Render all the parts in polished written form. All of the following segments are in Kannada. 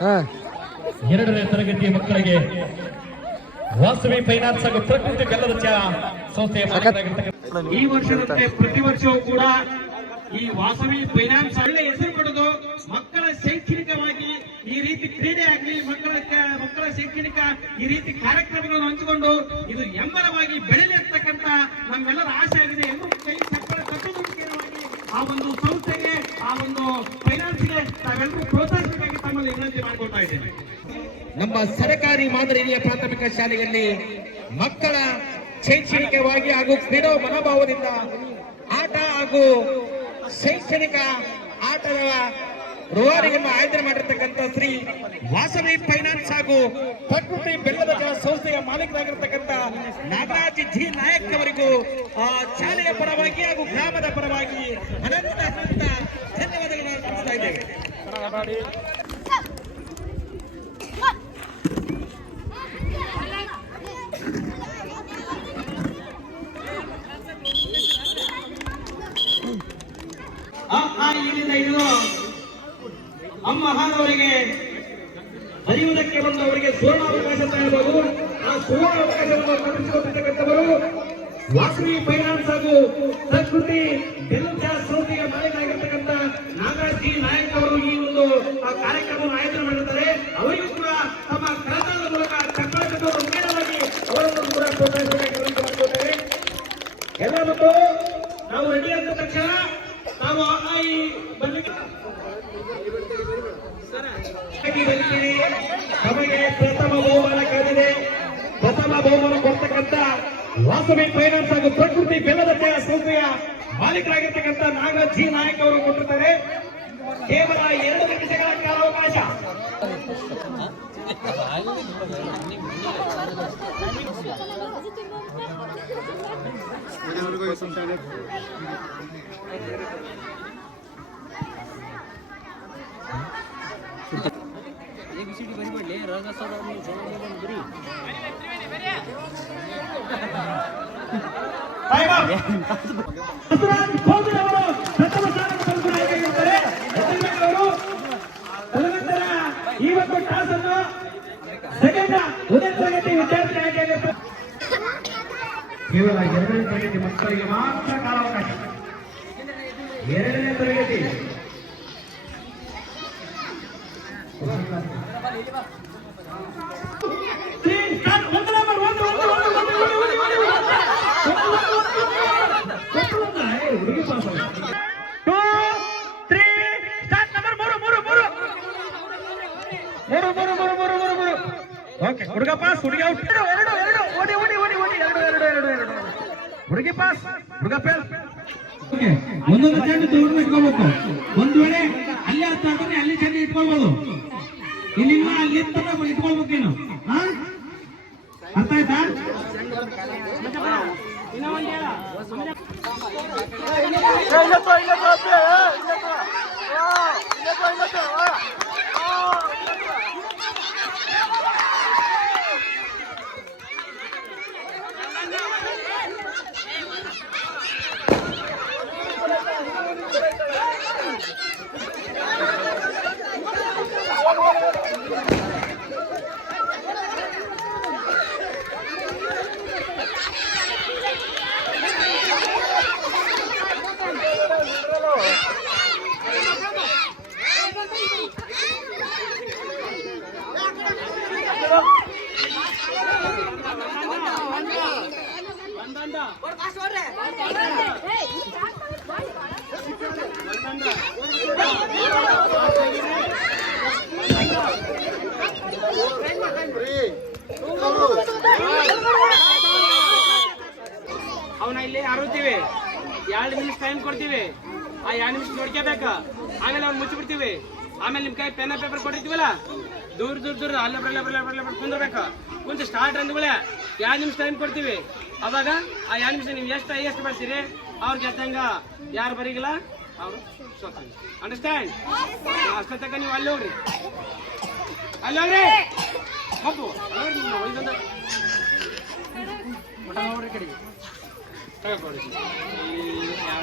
2ನೇ ತರಗತಿಯ ಮಕ್ಕಳಿಗೆ ವಾಸವಿ ಫೈನಾನ್ಸ್ ಹಾಗೂ ಪ್ರಕೃತಿ ಬೆಲ್ಲದ ಚಹಾ ಸಂಸ್ಥೆಯ ಈ ವರ್ಷದಂತೆ ಪ್ರತಿ ವರ್ಷವೂ ಕೂಡ ಈ ವಾಸವಿ ಫೈನಾನ್ಸ್ ಒಳ್ಳೆ ಹೆಸರು ಪಡೆದು ಮಕ್ಕಳ ಶೈಕ್ಷಣಿಕವಾಗಿ ಈ ರೀತಿ ಕ್ರೀಡೆ ಆಗಲಿ ಮಕ್ಕಳ ಶೈಕ್ಷಣಿಕ ಈ ರೀತಿ ಕಾರ್ಯಕ್ರಮಗಳನ್ನು ಹಂಚಿಕೊಂಡು ಇದು ಹೆಮ್ಮರವಾಗಿ ಬೆಳೆಯಲಿ ಅಂತಕ್ಕಂಥ ನಮ್ಮೆಲ್ಲರ ಆಸೆ ಆಗಿದೆ. ಎಲ್ಲರೂ ಕೈ ಸಕ್ಕಳ ಕಟ್ಟುವುದಕ್ಕಾಗಿ ಆ ಒಂದು ಸಂಸ್ಥೆಗೆ ಆ ಒಂದು ಫೈನಾನ್ಸ್ಗೆ ತಾವೆಲ್ಲರೂ ಪ್ರೋತ್ಸಾಹಿಸಬೇಕಾಗಿ ತಮ್ಮಲ್ಲಿ ವಿನಂತಿ ಮಾಡಿಕೊಳ್ತಾ ಇದ್ದೇನೆ. ನಮ್ಮ ಸರ್ಕಾರಿ ಮಾದರಿ ಹಿರಿಯ ಪ್ರಾಥಮಿಕ ಶಾಲೆಯಲ್ಲಿ ಮಕ್ಕಳ ಶೈಕ್ಷಣಿಕವಾಗಿ ಹಾಗೂ ಕ್ರೀಡಾ ಮನೋಭಾವದಿಂದ ಆಟ ಹಾಗೂ ಶೈಕ್ಷಣಿಕ ಆಟದ ರೂವಾರಿಯನ್ನು ಆಯೋಜನೆ ಮಾಡಿರ್ತಕ್ಕಂಥ ಶ್ರೀ ವಾಸವಿ ಫೈನಾನ್ಸ್ ಹಾಗೂ ಪ್ರಕೃತಿ ಬೆಲ್ಲದ ಚಹಾ ಸಂಸ್ಥೆಯ ಮಾಲೀಕರಾಗಿರ್ತಕ್ಕಂಥ ನಾಗರಾಜ್ ಜಿ ನಾಯಕ್ ಅವರಿಗೂ ಶಾಲೆಯ ಪರವಾಗಿ ಹಾಗೂ ಗ್ರಾಮದ ಪರವಾಗಿ ಅನಂತ ಧನ್ಯವಾದಗಳನ್ನು ಅರ್ಪಿಸ್ತಾ ಇದ್ದೇವೆ. ಇಲ್ಲಿಂದ ಹಿಡಿದು ಅಮ್ಮಹಾನವರಿಗೆ ಹರಿಯುವುದಕ್ಕೆ ಬಂದವರಿಗೆ ಸುವರ್ಣಾವಕಾಶ ಅಂತ ಹೇಳ್ಬೋದು. ಆ ಸುವರ್ಣಾವಕಾಶವನ್ನು ಕಲ್ಪಿಸಿಕೊಟ್ಟಿರ್ತಕ್ಕಂಥವರು ವಾಸವಿ ಫೈನಾನ್ಸ್ ಹಾಗೂ ಪ್ರಕೃತಿ ಬೆಲ್ಲದ ಚಹಾ ಸಂಸ್ಥೆಯ ಮಾಲೀಕರಾಗಿರ್ತಕ್ಕಂಥ ನಾಗರಾಜ್ ಜಿ ನಾಯಕ್ ಅವರು ಈ ಒಂದು ಕಾರ್ಯಕ್ರಮವನ್ನು ಆಯೋಜನೆ ಮಾಡಿರ್ತಾರೆ. ಅವರಿಗೂ ಕೂಡ ತಮ್ಮ ಕರತಾಳದ ಮೂಲಕ ಚಪ್ಪಾಳೆ ಕಟ್ಟುವ ನೇರವಾಗಿ ಅವರನ್ನು ಕೂಡ ಪ್ರೋತ್ಸಾಹಿಸಬೇಕಾಗಿ ಎಲ್ಲ ಮಕ್ಕಳು ನಾವು ರೆಡಿ ಆದ ತಕ್ಷಣ ನಾವು ನಮಗೆ ಪ್ರಥಮ ಬಹುಮಾನ ಕಾದಿದೆ. ಪ್ರಥಮ ಬಹುಮಾನ ಕೊಡ್ತಕ್ಕಂಥ ವಾಸವಿ ಫೈನಾನ್ಸ್ ಹಾಗೂ ಪ್ರಕೃತಿ ಬೆಲ್ಲದ ಚಹಾ ಸಂಸ್ಥೆಯ ಮಾಲೀಕರಾಗಿರ್ತಕ್ಕಂಥ ನಾಗರಾಜ್ ಜಿ ನಾಯಕ್ ಅವರು ಕೊಟ್ಟಿರ್ತಾರೆ. ಕೇವಲ 2 ನಿಮಿಷಗಳ ಕಾಲಾವಕಾಶ. ಇವತ್ತು ಟಾಸ್ ಅನ್ನು ಸೆಕೆಂಡ್ ಉದಯ ತರಗತಿ ವಿದ್ಯಾರ್ಥಿ ಕೇವಲ 2ನೇ ತರಗತಿ ಮಕ್ಕಳಿಗೆ ಮಾತ್ರ ಕಾಲಾವಕಾಶ. 2ನೇ ತರಗತಿ ಹುಡುಗ ಪಾಸ್ ಹುಡುಗಿ ಔಟ್. ಹುಡುಗಿ ಪಾಸ್ ಹುಡುಗ ಫೇಲ್. ಒಂದೊಂದು ಚೆಂಡು ದೂರ ಇಟ್ಕೋಬೇಕು. ಒಂದು ವೇಳೆ ಅಲ್ಲಿ ಅರ್ಥ ಆಗ್ತಾನೆ ಅಲ್ಲಿ ಚೆಂಡು ಇಟ್ಕೊಳ್ಬಹುದು. ಇಲ್ಲಿಂದ ಅಲ್ಲಿ ಇಟ್ಕೊಳ್ಬೇಕೇನು ಅರ್ಥ ಆಯ್ತಾ? ಅವನ ಇಲ್ಲಿ ಅರುತ್ತೀವಿ. 2 ನಿಮಿಷ ಟೈಮ್ ಕೊಡ್ತೀವಿ. ಆ 2 ನಿಮಿಷ ನೋಡ್ಕೋಬೇಕ. ಆಮೇಲೆ ಅವ್ನು ಮುಚ್ಚಿಬಿಡ್ತೀವಿ. ಆಮೇಲೆ ನಿಮ್ ಕೈ ಪೆನ್ ಪೇಪರ್ ಕೊಟ್ಟಿರ್ತೀವಲ್ಲ ದೂರ ಅಲ್ಲ ಕುಂದ್ರಬೇಕ. ಕುಂತು ಸ್ಟಾರ್ಟ್ ಅಂದ್ಮೇಲೆ 2 ನಿಮಿಷ ಟೈಮ್ ಕೊಡ್ತೀವಿ. ಅವಾಗ ಆ 2 ನಿಮಿಷ ನೀವು ಎಷ್ಟು ಬರ್ತೀರಿ ಅವ್ರ ಗೆದ್ದಂಗ. ಯಾರು ಬರೀಗಿಲ್ಲ ಅವರು ಸೋತಂಗ. ಅಂಡರ್ಸ್ಟ್ಯಾಂಡ್? ಅಷ್ಟ ತನಕ ನೀವು ಅಲ್ಲಿ ಹೋಗ್ರಿ ಮಬ್ಬು ನೋಡ್ರಿ ಕಡೆಗೆ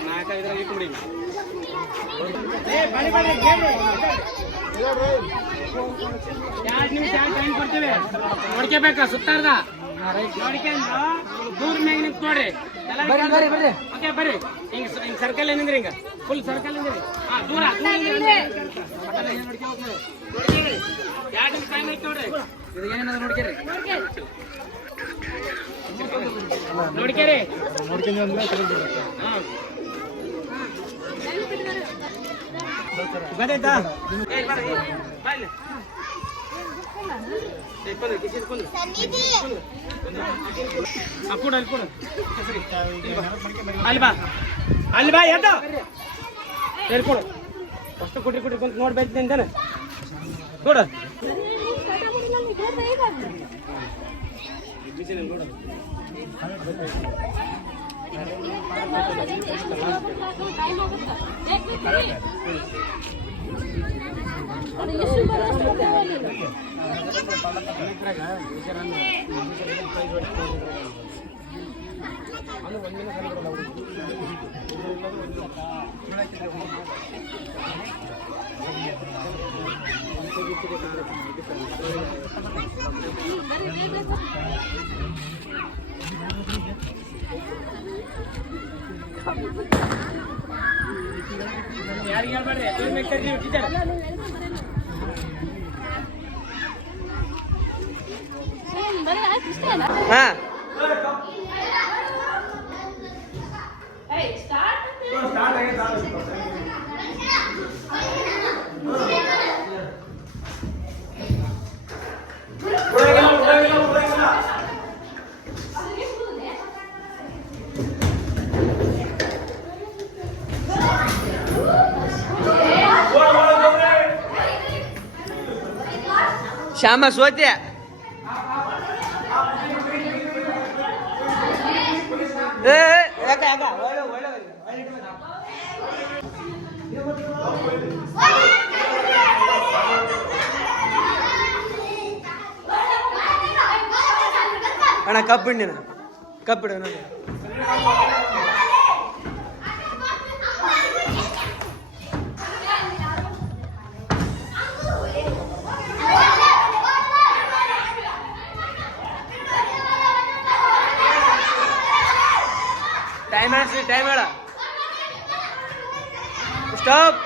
ನಾಲ್ಕೈದರಾಗ ಇಟ್ಬಿಡಿ. ಎರಡು ನಿಮಿಷ ಟೈಮ್ ಕೊಡ್ತೀವಿ, ನೋಡ್ಕೋಬೇಕ ಸುತ್ತಾರ್ದ ನೋಡ್ಕೊಂಡು ದೂರ ಮ್ಯಾಗ ನಿಂತು ನೋಡ್ರಿ. ಓಕೆ ಬರ್ರಿ, ಹಿಂಗ ಸರ್ಕಲ್ ಏನಿದ್ರಿ, ಹಿಂಗ ಫುಲ್ ಸರ್ಕಲ್ ನಿಂದ್ರಿ. ಹಾ ದೂರ ದೂರ 2 ನಿಮಿಷ ಟೈಮ್ ಐತಿ ನೋಡ್ರಿ. ಇದು ಏನೇನದ ನೋಡ್ಕೇರಿ ನೋಡ್ಕೇರಿ ಗೊತ್ತಾಯ್ತಾ? ಅಲ್ಲಿ ಬಾ ಅಲ್ಲಿ ಬಾ ಎದ್ದು ಹೇಳ್ಕೊಡು. ಅಷ್ಟು ಕುಟ್ರಿ ಕುಟ್ರಿ ಕುಂತ ನೋಡ್ಬೇಕು ಅಂತಾನೆ ಕೊಡು. ಯಾರಿಗೆ ಹೇಳ್ಬೇಡ್ರಿ, ಶ್ಯಾಮ ಸೋತೆ ಅಣ್ಣ ಕಬ್ಬಿಣ್ಣ ಕಬ್ಬಿಡ ಟೈಮ್ ಹೇಳ ಸ್ಟಾಪ್.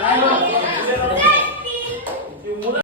Halo.